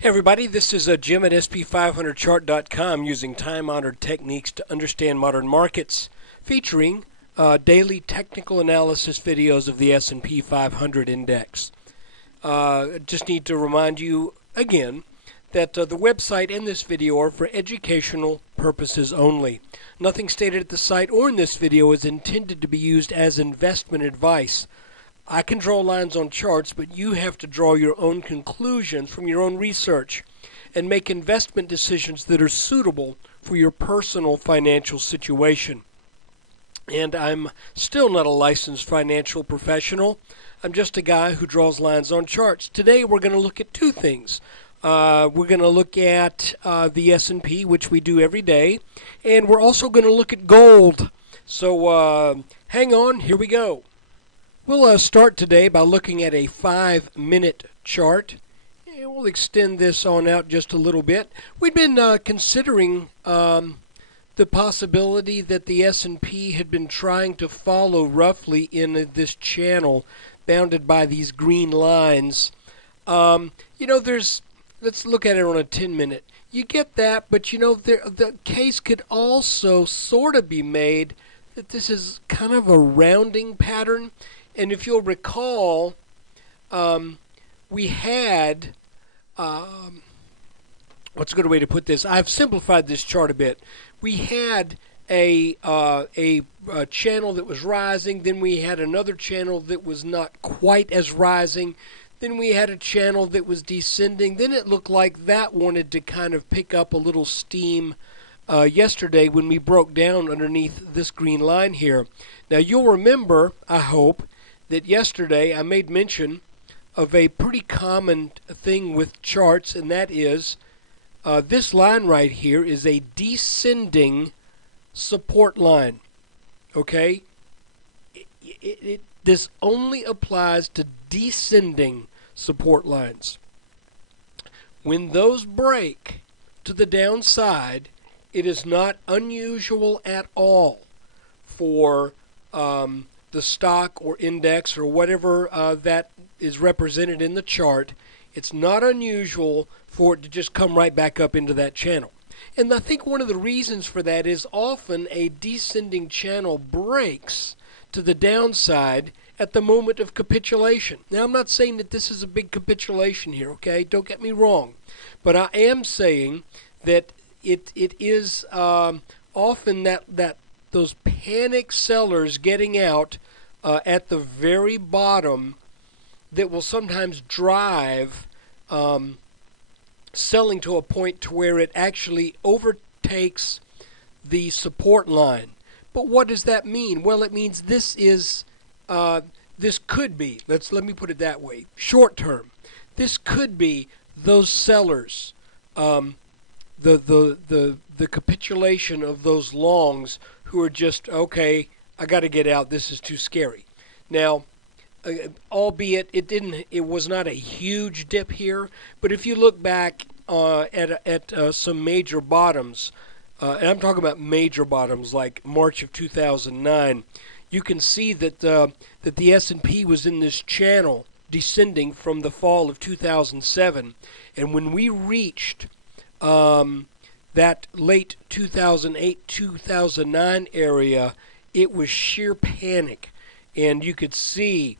Hey everybody, this is Jim at SP500chart.com using time-honored techniques to understand modern markets, featuring daily technical analysis videos of the S&P 500 index. Just need to remind you again that the website and this video are for educational purposes only. Nothing stated at the site or in this video is intended to be used as investment advice. I can draw lines on charts, but you have to draw your own conclusions from your own research and make investment decisions that are suitable for your personal financial situation. And I'm still not a licensed financial professional. I'm just a guy who draws lines on charts. Today we're going to look at two things. We're going to look at the S&P, which we do every day, and we're also going to look at gold. So hang on, here we go. We'll start today by looking at a 5-minute chart, and we'll extend this on out just a little bit. We've been considering the possibility that the S&P had been trying to follow roughly in this channel bounded by these green lines. Let's look at it on a 10-minute. You get that, but the case could also sort of be made that this is kind of a rounding pattern. And if you'll recall, we had, what's a good way to put this? I've simplified this chart a bit. We had a channel that was rising, then we had another channel that was not quite as rising, then we had a channel that was descending, then it looked like that wanted to kind of pick up a little steam yesterday when we broke down underneath this green line here. Now you'll remember, I hope, that yesterday I made mention of a pretty common thing with charts, and that is this line right here is a descending support line. Okay? This only applies to descending support lines. When those break to the downside, it is not unusual at all for the stock or index or whatever that is represented in the chart. It's not unusual for it to just come right back up into that channel. And I think one of the reasons for that is often a descending channel breaks to the downside at the moment of capitulation. Now, I'm not saying that this is a big capitulation here, okay? Don't get me wrong. But I am saying that it is often that those panic sellers getting out at the very bottom that will sometimes drive selling to a point to where it actually overtakes the support line. But what does that mean? Well, it means this could be, let me put it that way, short term. This could be those sellers, the capitulation of those longs who are just, okay, I got to get out, this is too scary. Now, albeit it was not a huge dip here, but if you look back at some major bottoms, and I'm talking about major bottoms like March of 2009, you can see that the S&P was in this channel descending from the fall of 2007, and when we reached that late 2008-2009 area, it was sheer panic, and you could see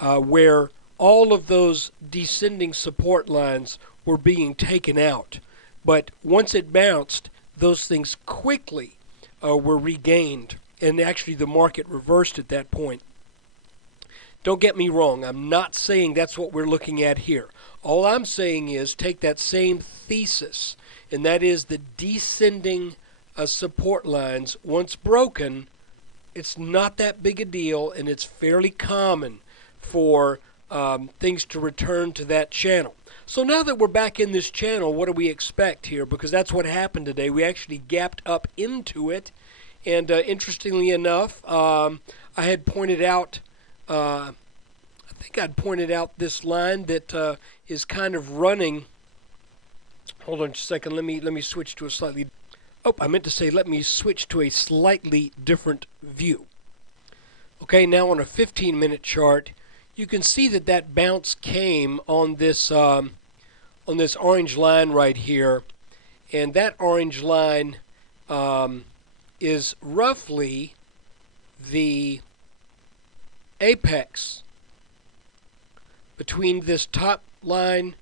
where all of those descending support lines were being taken out. But once it bounced, those things quickly were regained, and actually the market reversed at that point. Don't get me wrong, I'm not saying that's what we're looking at here. All I'm saying is take that same thesis, and that is the descending support lines, once broken, it's not that big a deal, and it's fairly common for things to return to that channel. So now that we're back in this channel, what do we expect here? Because that's what happened today. We actually gapped up into it, and interestingly enough, I had pointed out, I think I'd pointed out this line that is kind of running. Hold on just a second. Let me switch to a slightly. Oh, I meant to say let me switch to a slightly different view. Okay, now on a 15-minute chart, you can see that bounce came on this on this orange line right here, and that orange line is roughly the apex between this top line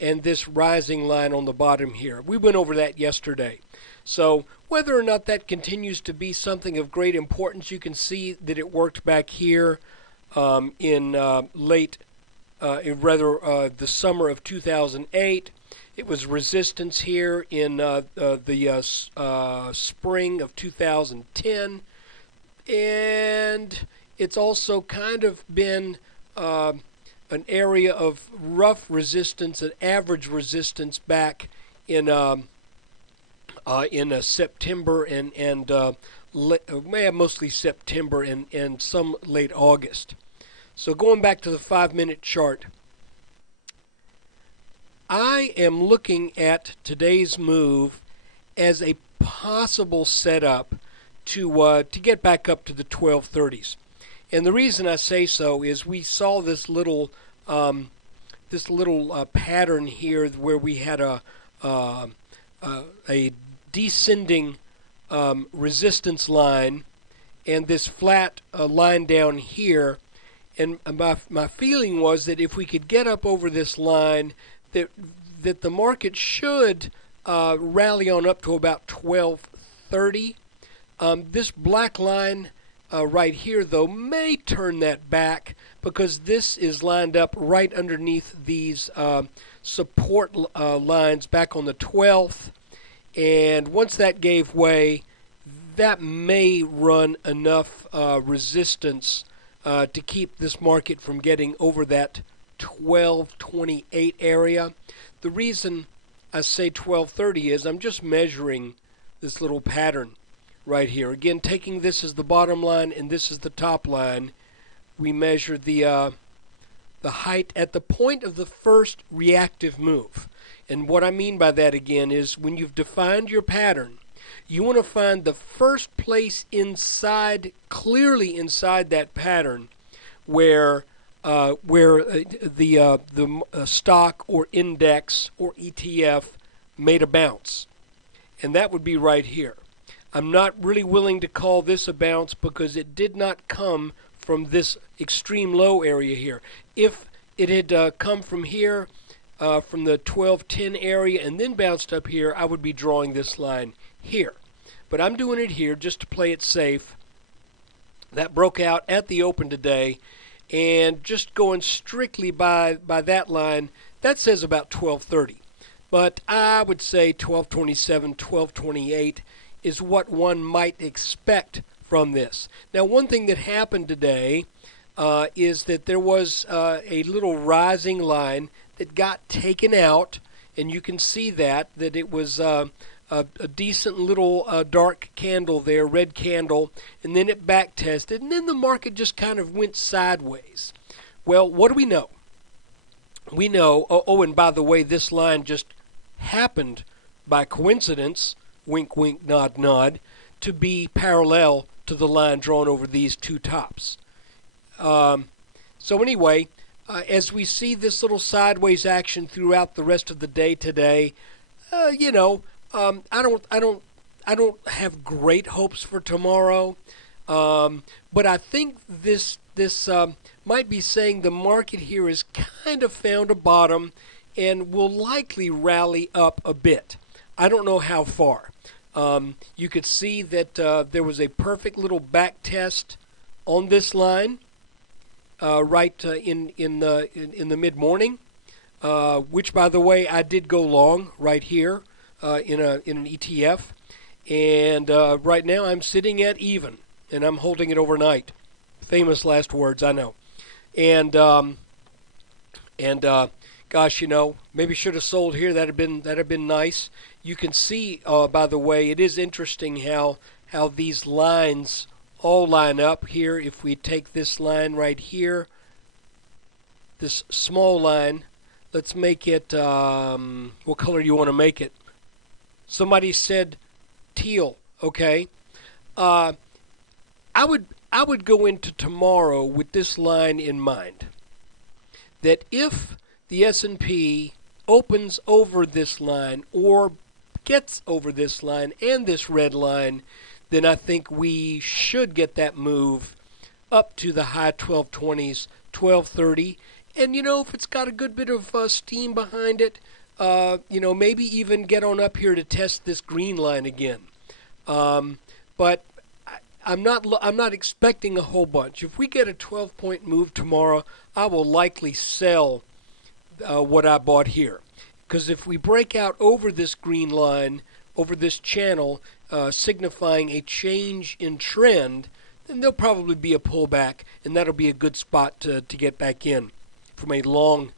and this rising line on the bottom here. We went over that yesterday. So whether or not that continues to be something of great importance, you can see that it worked back here in the summer of 2008. It was resistance here in the spring of 2010. And it's also kind of been an area of rough resistance, an average resistance back in September and mostly September and some late August. So going back to the 5-minute chart, I am looking at today's move as a possible setup to get back up to the 1230s. And the reason I say so is we saw this little pattern here where we had a descending resistance line and this flat line down here. And my feeling was that if we could get up over this line, that the market should rally on up to about 1230. This black line right here, though, may turn that back because this is lined up right underneath these support lines back on the 12th. And once that gave way, that may run enough resistance to keep this market from getting over that 1228 area. The reason I say 1230 is I'm just measuring this little pattern right here. Again, taking this as the bottom line and this is the top line, we measure the height at the point of the first reactive move. And what I mean by that again is when you've defined your pattern, you want to find the first place clearly inside that pattern where the stock or index or ETF made a bounce. And that would be right here. I'm not really willing to call this a bounce because it did not come from this extreme low area here. If it had come from here, from the 1210 area and then bounced up here, I would be drawing this line here. But I'm doing it here just to play it safe. That broke out at the open today, and just going strictly by that line, that says about 1230. But I would say 1227, 1228 is what one might expect from this. Now, one thing that happened today is that there was a little rising line that got taken out, and you can see that it was a decent little dark candle there, red candle, and then it back tested, and then the market just kind of went sideways. Well, what do we know? We know, and by the way, this line just happened by coincidence, wink, wink, nod, nod, to be parallel to the line drawn over these two tops. So anyway, as we see this little sideways action throughout the rest of the day today, I don't have great hopes for tomorrow, but I think this might be saying the market here has kind of found a bottom and will likely rally up a bit. I don't know how far. You could see that there was a perfect little back test on this line right in the mid-morning, which, by the way, I did go long right here in an ETF, and right now I'm sitting at even, and I'm holding it overnight. Famous last words, I know. And gosh, maybe should have sold here. That'd have been nice. You can see, by the way, it is interesting how these lines all line up here. If we take this line right here, this small line, let's make it, what color do you want to make it? Somebody said teal, okay. I would go into tomorrow with this line in mind, that if the S&P opens over this line or gets over this line and this red line, then I think we should get that move up to the high 1220s, 1230. And, if it's got a good bit of steam behind it, maybe even get on up here to test this green line again. But I'm not expecting a whole bunch. If we get a 12-point move tomorrow, I will likely sell what I bought here. Because if we break out over this green line, over this channel, signifying a change in trend, then there'll probably be a pullback, and that'll be a good spot to get back in from a long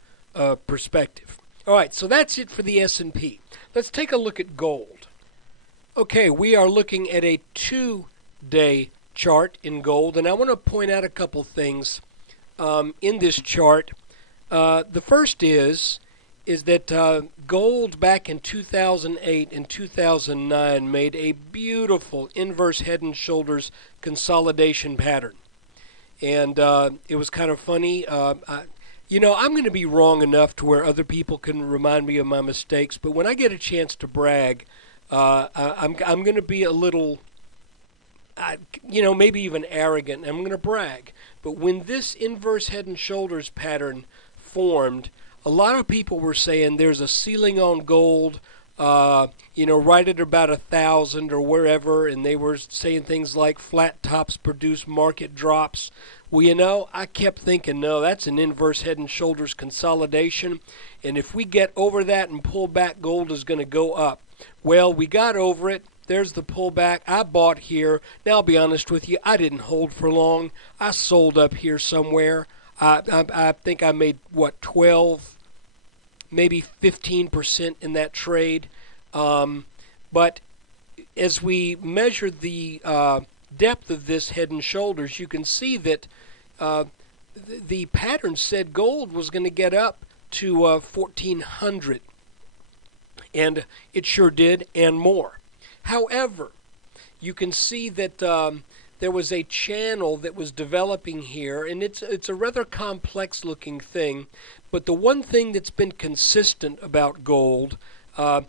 perspective. All right, so that's it for the S&P. Let's take a look at gold. Okay, we are looking at a 2-day chart in gold, and I want to point out a couple things in this chart. The first is that gold back in 2008 and 2009 made a beautiful inverse head and shoulders consolidation pattern. And it was kind of funny. I'm going to be wrong enough to where other people can remind me of my mistakes, but when I get a chance to brag, I'm going to be a little, maybe even arrogant. I'm going to brag. But when this inverse head and shoulders pattern formed, a lot of people were saying there's a ceiling on gold, right at about 1,000 or wherever, and they were saying things like flat tops produce market drops. Well, I kept thinking, no, that's an inverse head and shoulders consolidation, and if we get over that and pull back, gold is going to go up. Well, we got over it. There's the pullback. I bought here. Now, I'll be honest with you, I didn't hold for long. I sold up here somewhere. I think I made, 12, maybe 15% in that trade. But as we measured the depth of this head and shoulders, you can see that the pattern said gold was going to get up to 1,400. And it sure did, and more. However, you can see that there was a channel that was developing here, and it's a rather complex-looking thing. But the one thing that's been consistent about gold, I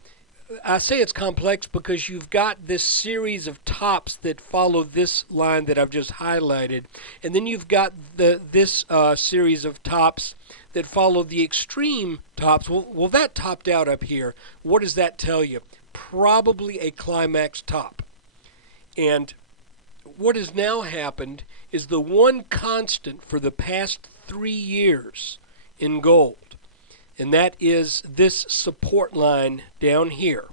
say it's complex because you've got this series of tops that follow this line that I've just highlighted, and then you've got this series of tops that follow the extreme tops. Well, that topped out up here. What does that tell you? Probably a climax top. And what has now happened is the one constant for the past 3 years in gold, and that is this support line down here,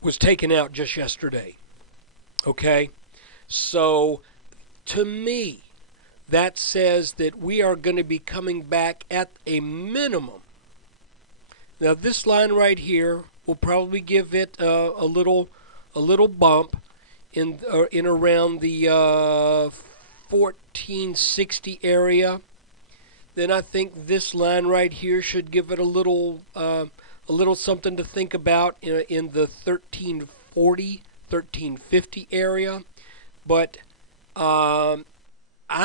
was taken out just yesterday. Okay? So, to me, that says that we are going to be coming back at a minimum. Now, this line right here will probably give it a little bump in around the 1460 area. Then I think this line right here should give it a little something to think about in the 1340, 1350 area. But I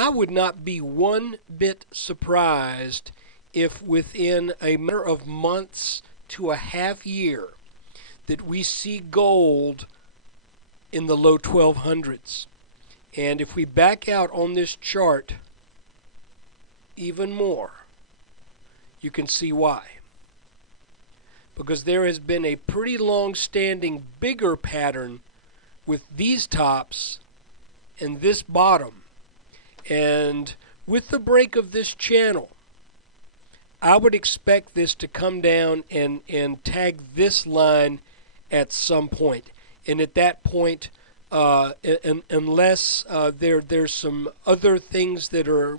would not be one bit surprised if within a matter of months to a half year that we see gold in the low 1200s. And if we back out on this chart even more, you can see why. Because there has been a pretty long-standing bigger pattern with these tops and this bottom. And with the break of this channel, I would expect this to come down and tag this line at some point. And at that point, unless there's some other things that are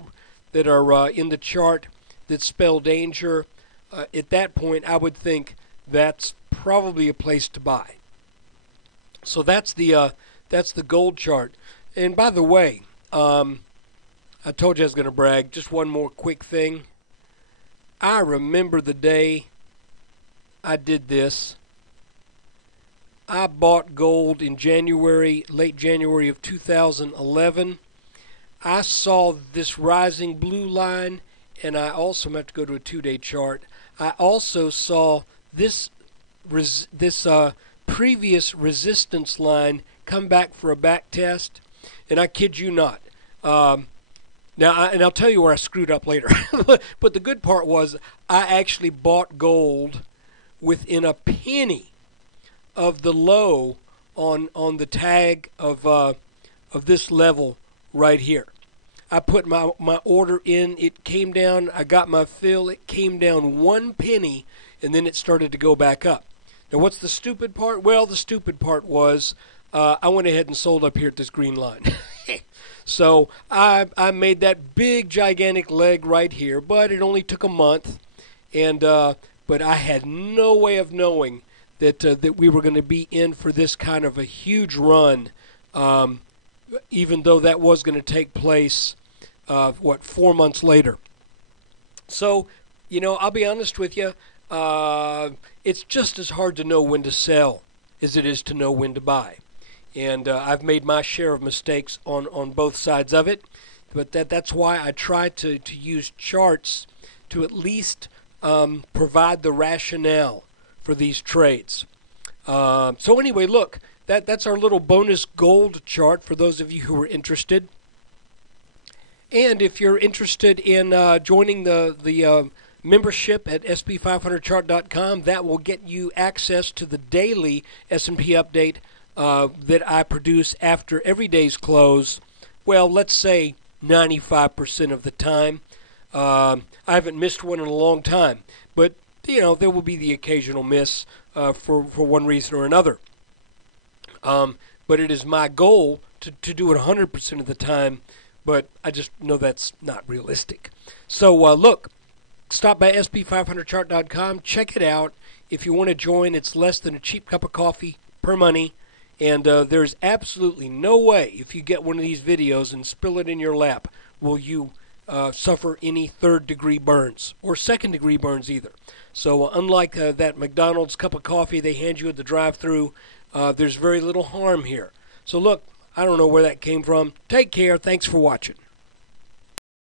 in the chart that spell danger, at that point I would think that's probably a place to buy. So that's the gold chart. And by the way, I told you I was going to brag. Just one more quick thing. I remember the day I did this. I bought gold in January, late January of 2011. I saw this rising blue line, and I also have to go to a 2-day chart. I also saw this previous resistance line come back for a back test, and I kid you not. And I'll tell you where I screwed up later. But the good part was I actually bought gold within a penny of the low on the tag of this level right here. I put my order in. It came down. I got my fill. It came down 1 penny, and then it started to go back up. Now, what's the stupid part? Well, the stupid part was I went ahead and sold up here at this green line. So I made that big, gigantic leg right here, but it only took a month, and but I had no way of knowing that we were going to be in for this kind of a huge run, even though that was going to take place, 4 months later. So, I'll be honest with you, it's just as hard to know when to sell as it is to know when to buy. And I've made my share of mistakes on both sides of it, but that's why I try to use charts to at least provide the rationale for these trades. So anyway, look, that's our little bonus gold chart for those of you who are interested. And if you're interested in joining the membership at sp500chart.com, that will get you access to the daily S&P update that I produce after every day's close. Well, let's say 95% of the time. I haven't missed one in a long time, but there will be the occasional miss for one reason or another. But it is my goal to do it 100% of the time, but I just know that's not realistic. So look, stop by sp500chart.com, check it out. If you want to join, it's less than a cheap cup of coffee per money. And there's absolutely no way, if you get one of these videos and spill it in your lap, will you suffer any third-degree burns or second-degree burns either. So unlike that McDonald's cup of coffee they hand you at the drive-thru, there's very little harm here. So look, I don't know where that came from. Take care. Thanks for watching.